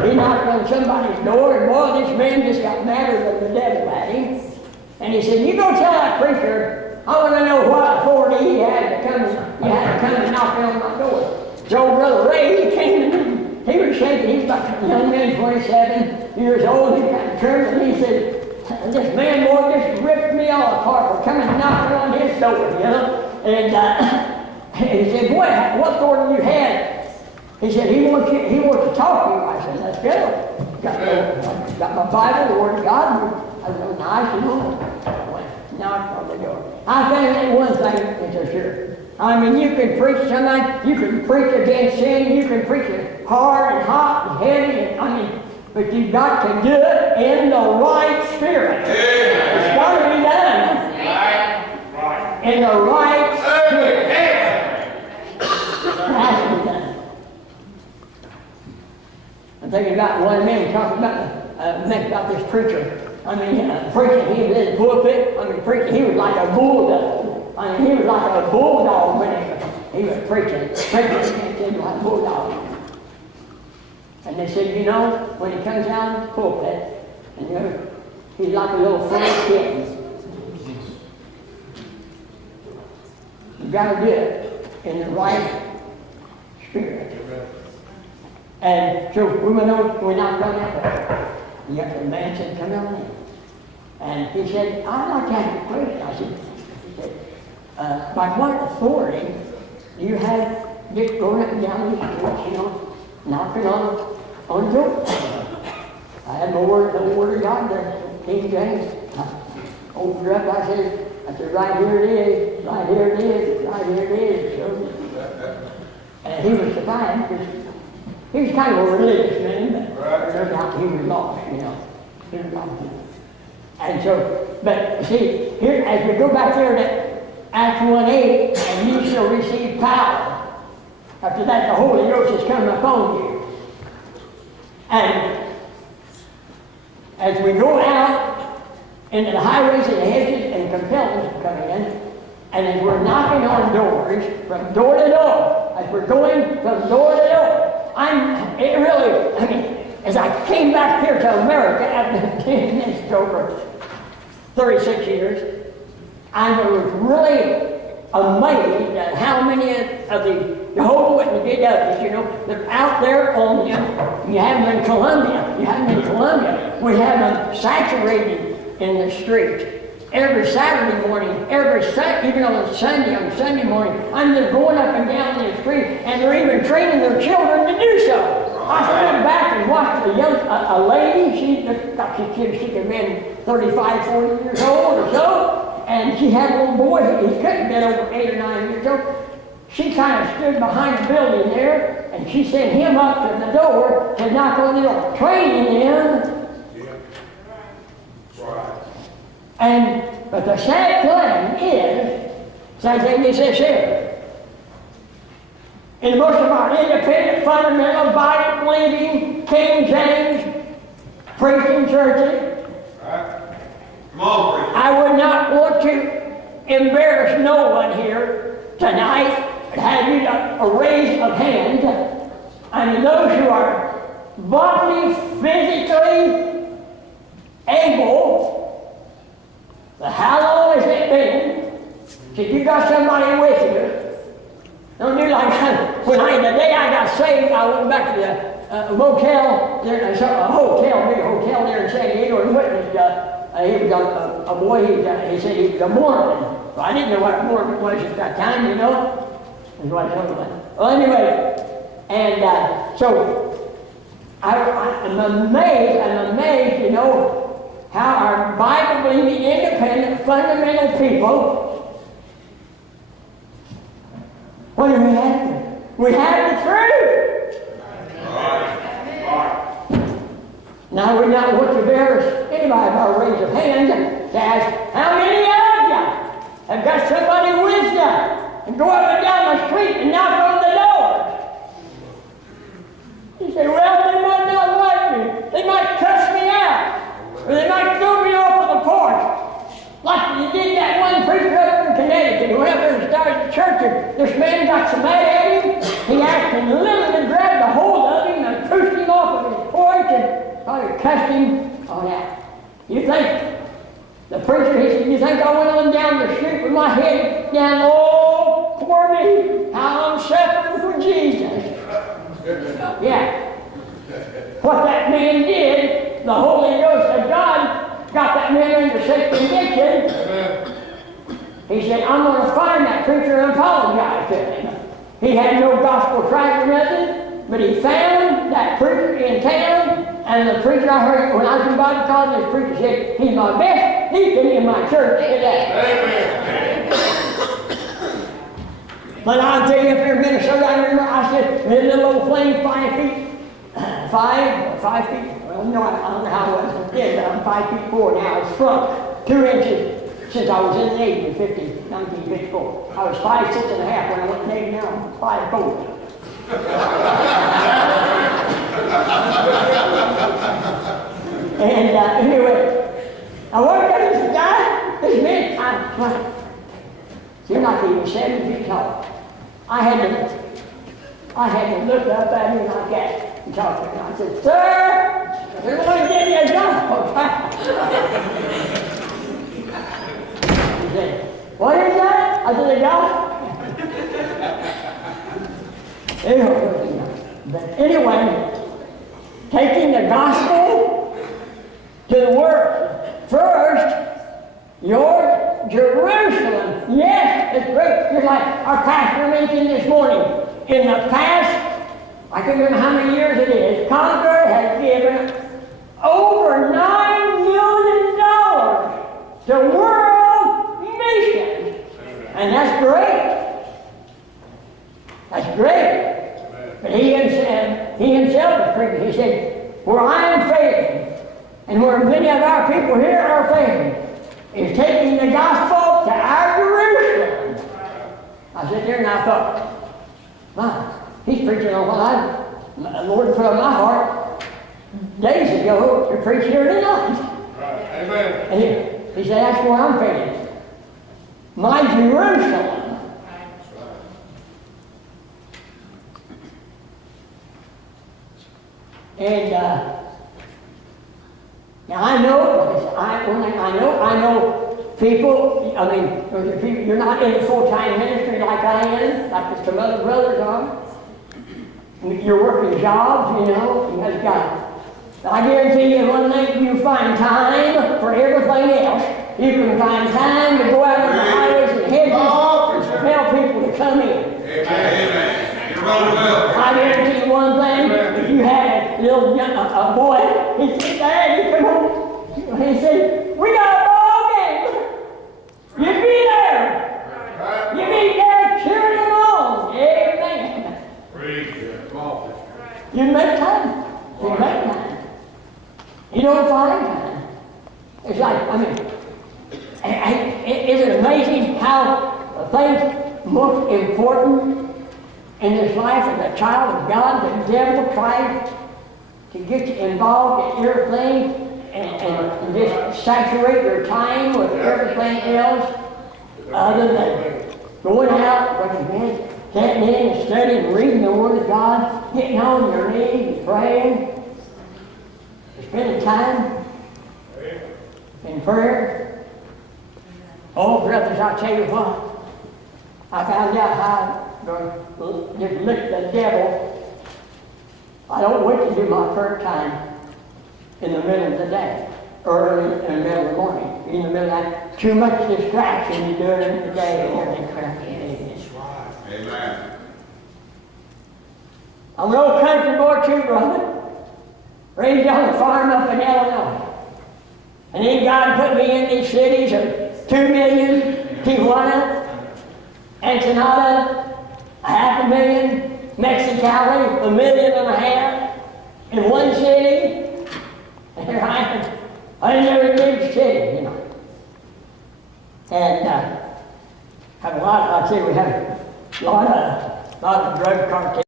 He knocked on somebody's door, and boy, this man just got madder than the devil at him. And he said, "You go tell that preacher, I want to know what authority he had to come and knock on my door." So Brother Ray, he came and he was shaking. He was about a young man, 27 years old. He got turned and he said, "This man, boy, just ripped me all apart for coming knocking on his door, you know." And he said, "Boy, what authority you had?" He said, he wants to talk to you." I said, "Let's go." Got my Bible, the Word of God. I was so nice, you know. I went, knocked on the door. I think that one thing is for sure. I mean, you can preach something, you can preach against sin, you can preach it hard and hot and heavy, but you've got to do it in the right spirit. It's got to be done in the right spirit. It has to be done. I'm thinking about one man talking about this preacher. Preaching, he was in the pulpit. Preaching, he was like a bulldog. He was like a bulldog when he was preaching. He was like a bulldog. And they said, you know, when he comes out of the pulpit, and he's like a little French kitten. You've got to do it in the right spirit. And so we went over, we knocked on that door. The man said, "Come on in." And he said, "I'd like to have a question." I said, "By what authority do you have just going up and down these streets, you know, knocking on doors?" I had the word of God, the King James. I opened it up, I said, "Right here it is, right here it is, right here it is." So, and he was surprised because he was kind of a religious man, but no doubt he was lost, you know. He was lost. And so, but see, here, as we go back there to Acts 1:8, "And you shall receive power." After that, the Holy Ghost is coming upon you. And as we go out into the highways and the hedges and compel us to come in, and as we're knocking on doors, from door to door, as we're going from door to door, as I came back here to America after being in this show for 36 years, I was really amazed at how many of the Jehovah's Witnesses, you know, they're out there on you have them in Columbia. We have them saturated in the street. Every Saturday morning, even on Sunday morning, they're going up and down the street, and they're even training their children to do so. I stood back and watched a lady, she could have been 35, 40 years old or so, and she had a little boy, he couldn't have been over 8 or 9 years old. She kind of stood behind the building there, and she sent him up to the door to knock on the door, training him. But the sad thing is, as they say, in most of our independent, fundamental, Bible-believing, King James, preaching churches, Come on, preacher. I would not want to embarrass no one here tonight, but have you a raise of hands. Those who are bodily, physically able. But how long has it been since you got somebody with you? Don't do like when the day I got saved, I went back to the motel, there, big hotel there in San Diego, and witnessed. He was a boy. He said he was a Mormon. Well, I didn't know what a Mormon was at that time, you know. That's what I told him. Well, anyway, and so I'm amazed, you know, how our Bible-believing, independent, fundamental people, what do we have? We have the truth. Now, we not want to embarrass anybody by a raise of hands to ask, how many of you have got somebody with you and go up and down the street and knock on the door? You say, well, they might not like me. They might cuss me out. Or they might throw me off of the porch. Like you did that one preacher up in Connecticut who went up there and started the church, and this man got so mad at him, he asked him literally to grab the hold of him and pushed him off of his porch. started cussing on that. You think, the preacher, he said, you think I went on down the street with my head down, oh, poor me, how I'm suffering for Jesus. Yeah. What that man did, the Holy Ghost of God got that man under sick conviction. He said, I'm going to find that preacher and apologize to him. He had no gospel tract or nothing, but he found that preacher in town, and the preacher I heard when I was in Bible college, this preacher said, he's my best deacon in my church today. But I'll tell you, up here in Minnesota, I remember I said, this little old flame 5 feet, 5 feet, well, no, I don't know how it was then, but I'm 5 feet 4 now. It's shrunk 2 inches since I was in the Navy in 1954. I was 5'6" and a half when I went in the Navy, now I'm 5'4". And anyway, I worked on this guy, this man, you're not even 7 feet tall. I had to look up at him like that and talk to him. I said, sir, you're going to give me a gospel tract. He said, what is that? I said, a gospel. But anyway, taking the gospel to the world. First, your Jerusalem. Yes, it's great. Just like our pastor mentioned this morning. In the past, I can't remember how many years it is, Congress has given over $9 million to world missions. And that's great. That's great. But he himself is preaching. He said, where I am failing, and where many of our people here are failing, is taking the gospel to our Jerusalem. I sat there and I thought, wow, he's preaching on what the Lord put on my heart days ago to preach here tonight. Right. Amen. And he said, that's where I'm failing. My Jerusalem. And now I know people, I mean, you're not in a full-time ministry like I am, like some other brothers are. You're working jobs, you know, you have got. I guarantee you one thing, you find time for everything else. You can find time to go out on the highways and hedges and tell people to come in. Amen. You're right well. I guarantee you one thing, if you had a little a boy, he'd sit there and he'd come home, he said, we got a ball game. You'd be there. You'd be there cheering them on. Amen. You make time. You make time. You don't find time. It's like, I mean, isn't it amazing how the things most important in this life of a child of God, the devil tries to get you involved in everything and just saturate your time with everything else other than going out, sitting in and studying, reading the Word of God, getting on your knees and praying, spending time in prayer. Oh, brothers, I tell you what, I found out how to just lick the devil. I don't wait to do my prayer time in the middle of the day, early in the middle of the morning, in the middle of that. Too much distraction you do it in the day and everything. Amen. I'm an old country boy too, brother. Raised on a farm up in Illinois. And then God put me in these cities of 2 million, Tijuana, Ensenada, 500,000, Mexicali, 1.5 million, in one city. And here I am. I never big city, you know. And have a lot, I'd say we have a lot of drug cartels.